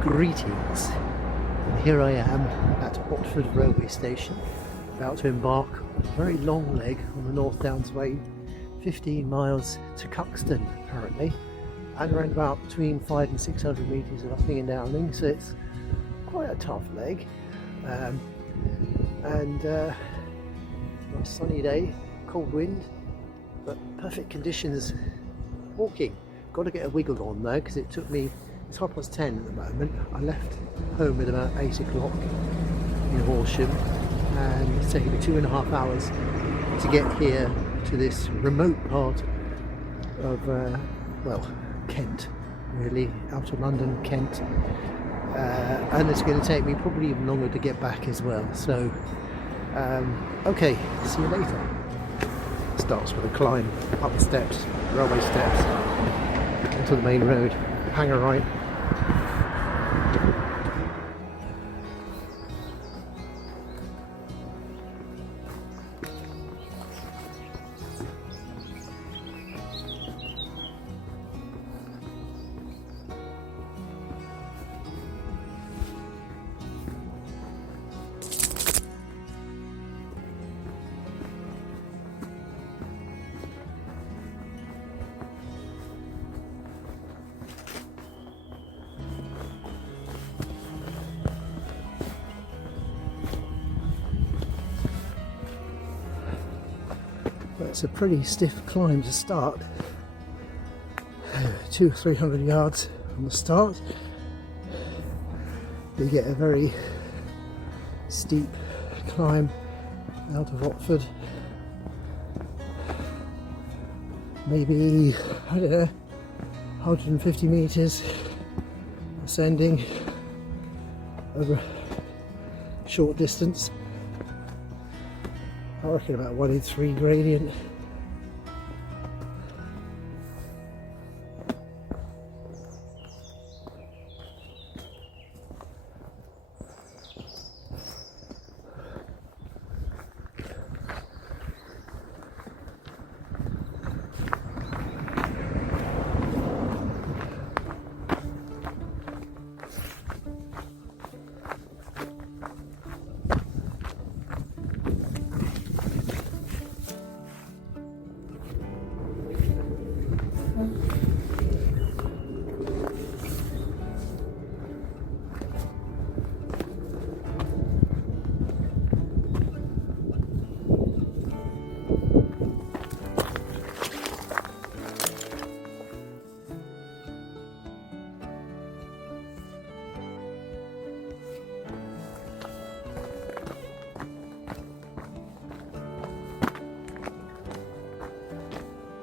Greetings. And here I am at Otford railway station, about to embark on a very long leg on the North Downs Way, 15 miles to Cuxton apparently, and around about between 500 and 600 metres of upping and downing, so it's quite a tough leg. Nice sunny day, cold wind, but perfect conditions walking. Got to get a wiggle on though, because it took me, it's 10:30 at the moment. I left home at about 8 o'clock in Horsham, and it's taken me 2.5 hours to get here to this remote part of, Kent, really, out of London, Kent. And it's going to take me probably even longer to get back as well. So, okay, see you later. Starts with a climb up the steps, railway steps, onto the main road. Hang a right. It's a pretty stiff climb to start. 200 or 300 yards on the start. You get a very steep climb out of Otford. Maybe, I don't know, 150 metres ascending over a short distance. I reckon about 1 in 3 gradient.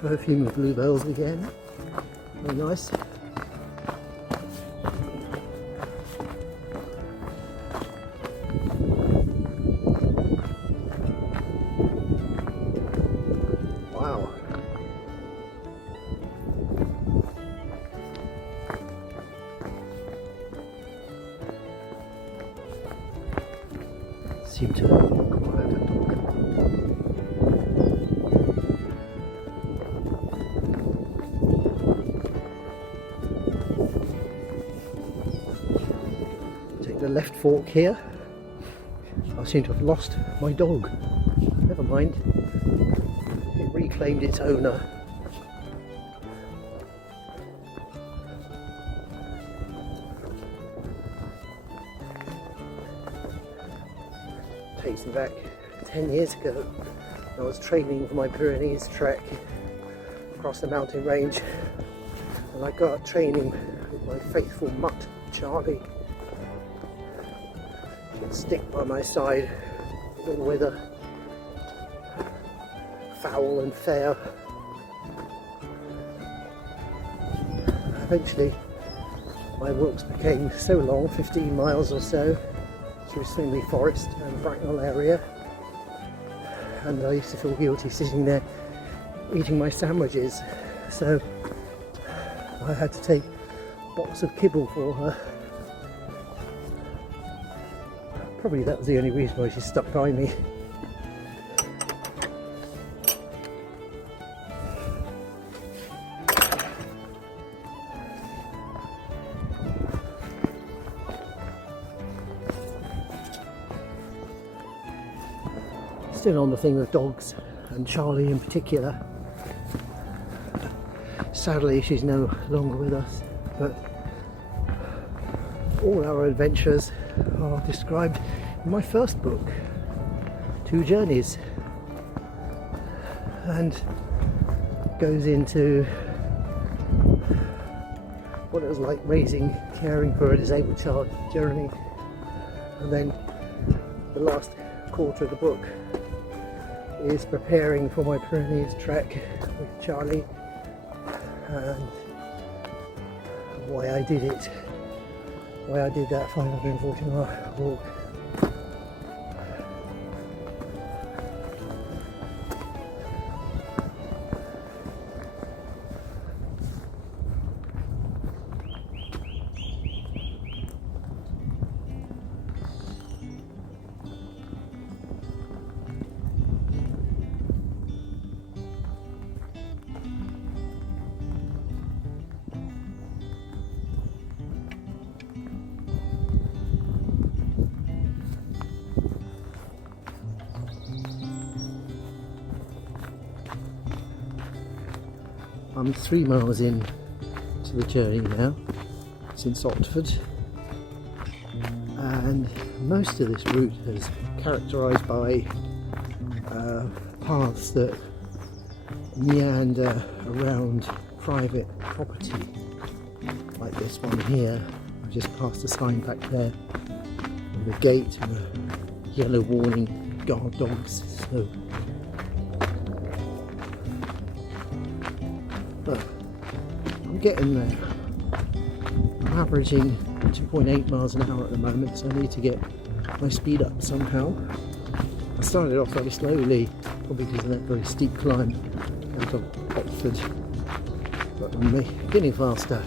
Perfume of bluebells again, very nice. Wow. Seem to acquire a dog. The left fork here. I seem to have lost my dog. Never mind. It reclaimed its owner. Takes me back 10 years ago. I was training for my Pyrenees trek across the mountain range, and I got training with my faithful mutt, Charlie. Stick by my side, all weather, foul and fair. Eventually my walks became so long, 15 miles or so, through Swingley Forest and Bracknell area, and I used to feel guilty sitting there eating my sandwiches, so I had to take a box of kibble for her. Probably that was the only reason why she stuck by me. Still on the thing of dogs, and Charlie in particular. Sadly, she's no longer with us, but all our adventures are described in my first book, 2 Journeys, and goes into what it was like caring for a disabled child, Jeremy, and then the last quarter of the book is preparing for my Pyrenees trek with Charlie and why I did it, why I did that 540-mile walk. I'm 3 miles in to the journey now, since Otford, and most of this route is characterised by paths that meander around private property, like this one here. I've just passed a sign back there with a gate and a yellow warning, guard dogs. So but I'm getting there. I'm averaging 2.8 miles an hour at the moment, so I need to get my speed up somehow. I started off very slowly, probably because of that very steep climb out of Otford, but I'm getting faster.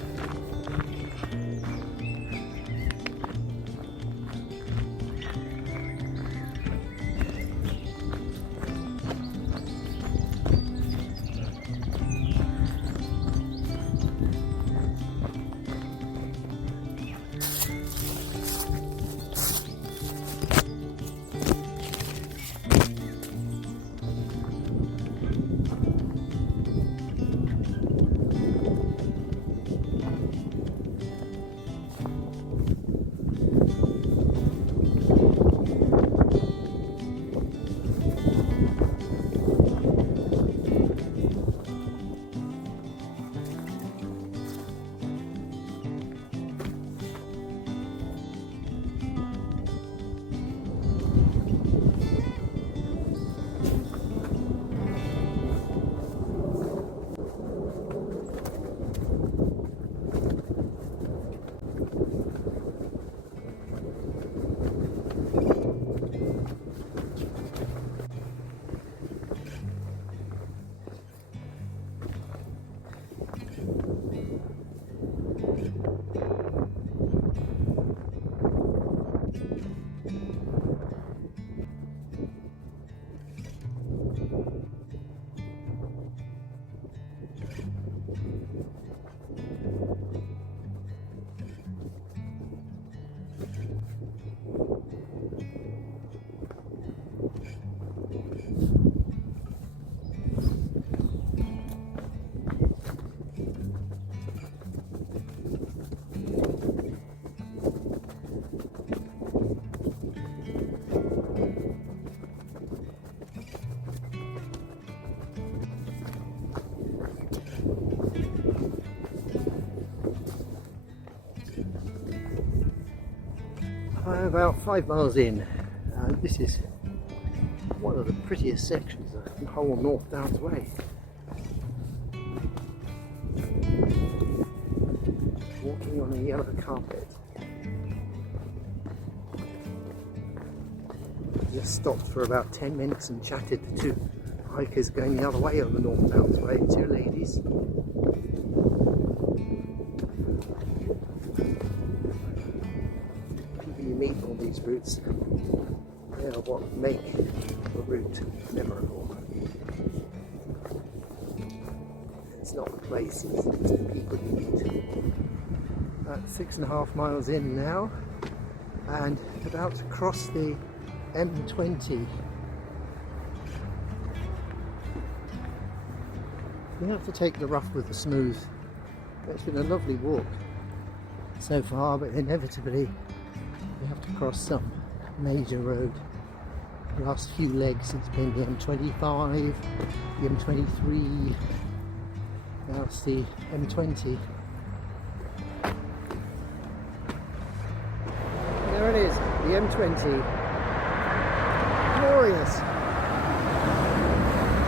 I'm about 5 miles in, and this is one of the prettiest sections of the whole North Downs Way. Walking on a yellow carpet. Just stopped for about 10 minutes and chatted to 2 hikers going the other way on the North Downs Way, 2 ladies. You meet on these routes, they are what make the route memorable. It's not the places, it's the people you meet. That's 6.5 miles in now, and about to cross the M20 You have to take the rough with the smooth. It's been a lovely walk so far, but inevitably we have to cross some major road. The last few legs it's been the M25, the M23, now it's the M20. There it is, the M20. Glorious!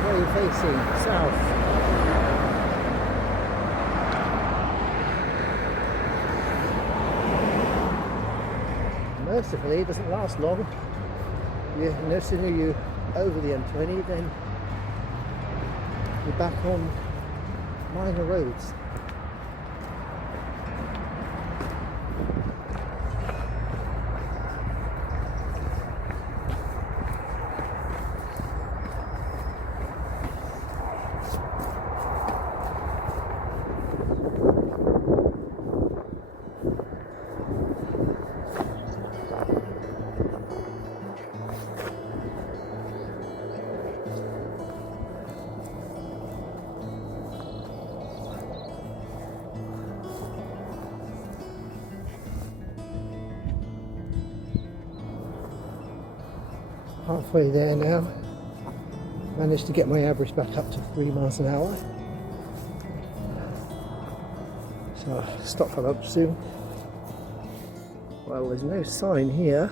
Way facing south. Mercifully, it doesn't last long. No sooner you're over the M20, then you're back on minor roads. Halfway there now. Managed to get my average back up to 3 miles an hour. So I'll stop for lunch soon. Well, there's no sign here,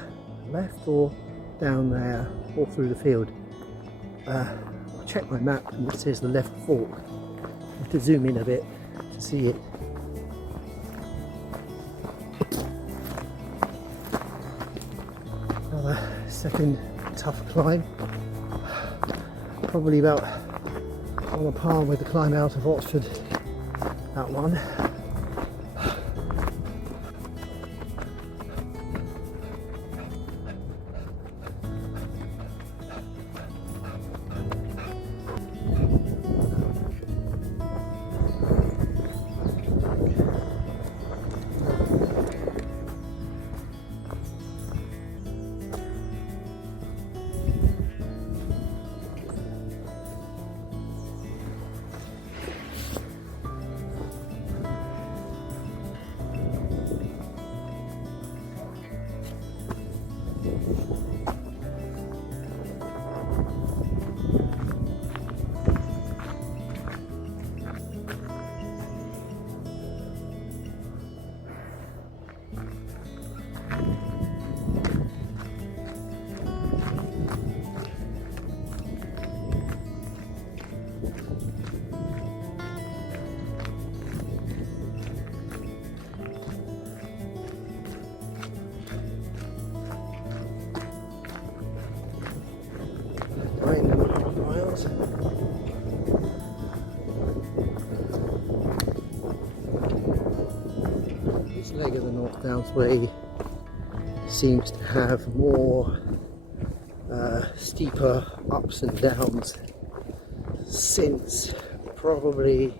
left or down there, or through the field. I'll check my map and it says the left fork. I have to zoom in a bit to see it. Another second tough climb, probably about on a par with the climb out of Otford, that one. Miles. This leg of the North Downs Way seems to have more steeper ups and downs since probably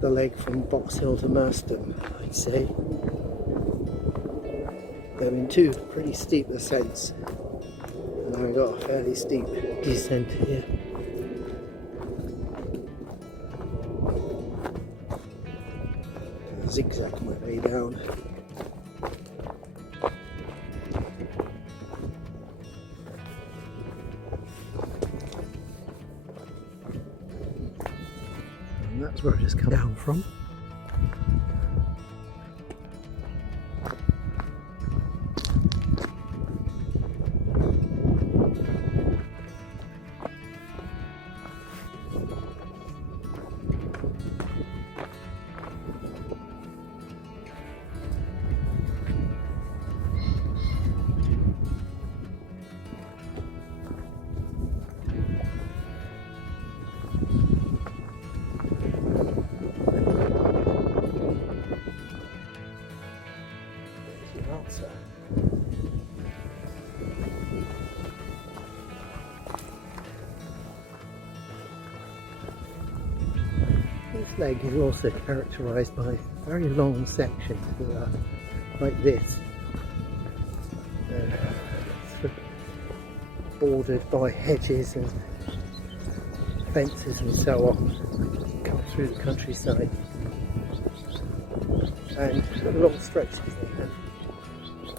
the leg from Box Hill to Merstham, I'd say. They've been two pretty steep ascents. And we've got a fairly steep descent here. Zigzag my way down. And that's where it has come down from. This leg is also characterised by very long sections like this, bordered by hedges and fences and so on. through the countryside, and at long stretches they have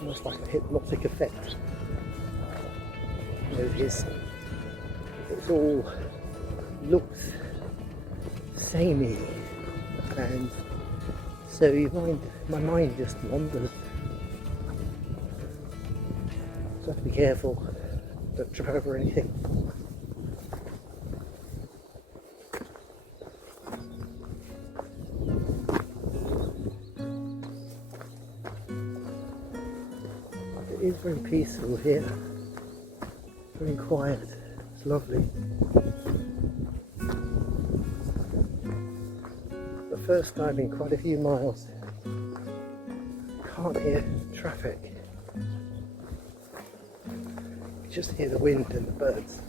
almost like a hypnotic effect. You know, it all looks samey, and so my mind just wanders. So I have to be careful, don't trip over anything. It is very peaceful here, very quiet, it's lovely. The first time in quite a few miles, can't hear traffic, you just hear the wind and the birds.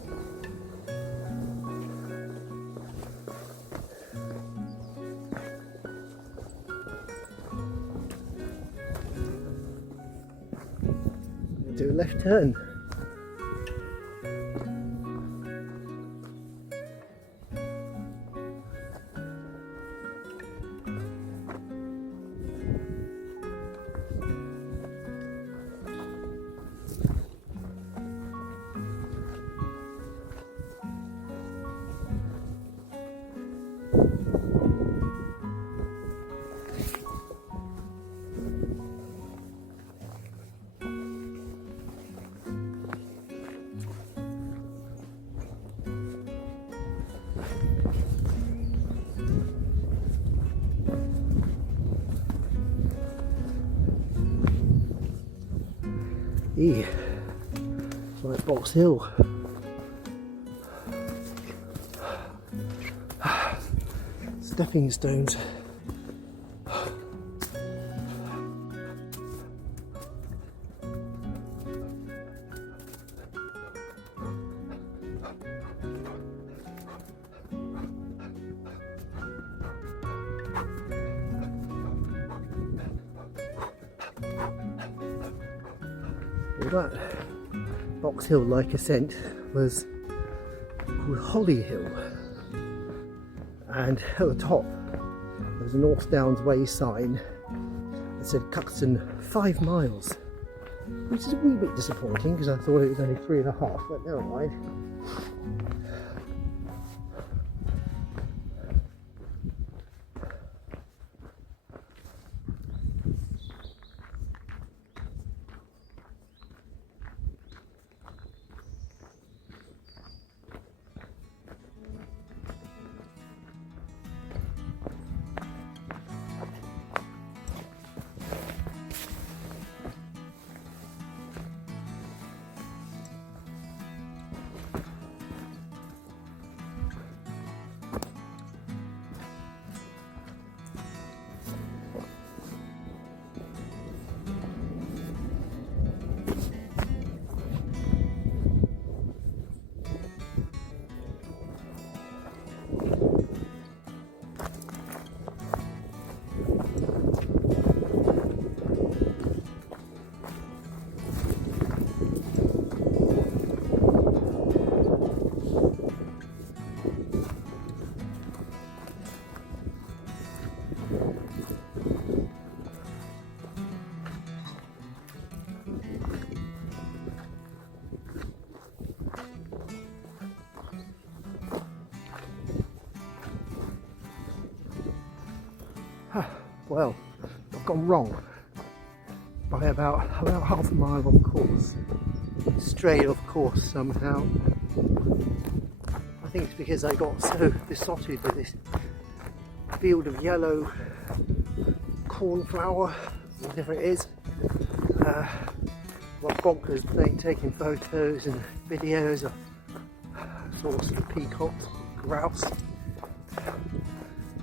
Do a left turn. It's like Box Hill. Stepping stones. Well, that Box Hill-like ascent was called Holly Hill, and at the top there was a North Downs Way sign that said Cuxton 5 miles, which is a wee bit disappointing because I thought it was only 3.5, but never mind. Well, I've gone wrong by about half a mile off course, strayed off course somehow. I think it's because I got so besotted with this field of yellow cornflower, whatever it is. Got bonkers taking photos and videos of sorts of peacocks, grouse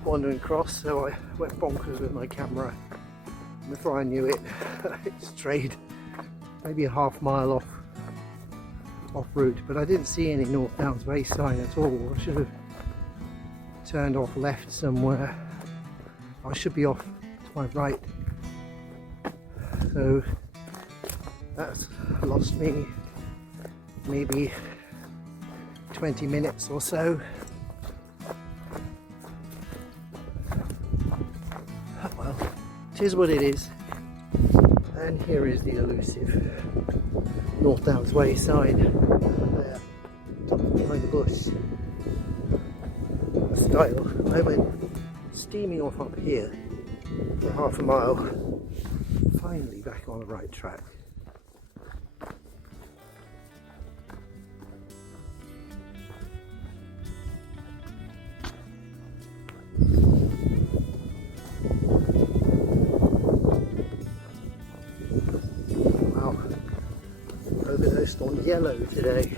wandering across, so I went bonkers with my camera. And before I knew it, it strayed maybe a half mile off route, but I didn't see any North Downs Way sign at all. I should have turned off left somewhere. I should be off to my right. So that's lost me maybe 20 minutes or so. it is what it is. And here is the elusive North Downs Way sign there, tucked behind the bush. Style. I went steaming off up here for half a mile, finally back on the right track. Wow, overdosed on yellow today.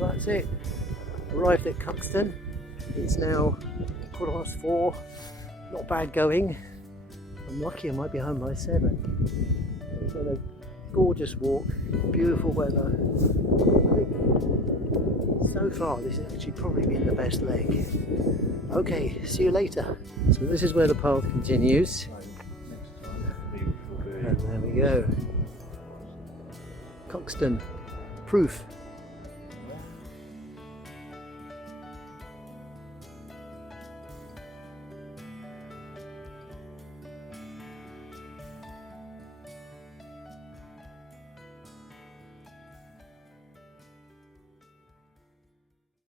That's it. Arrived at Cuxton. It's now 4:15. Not bad going. I'm lucky I might be home by 7. It's been a gorgeous walk, beautiful weather. I think so far this has actually probably been the best leg. Okay, see you later. So this is where the path continues. And there we go. Cuxton, proof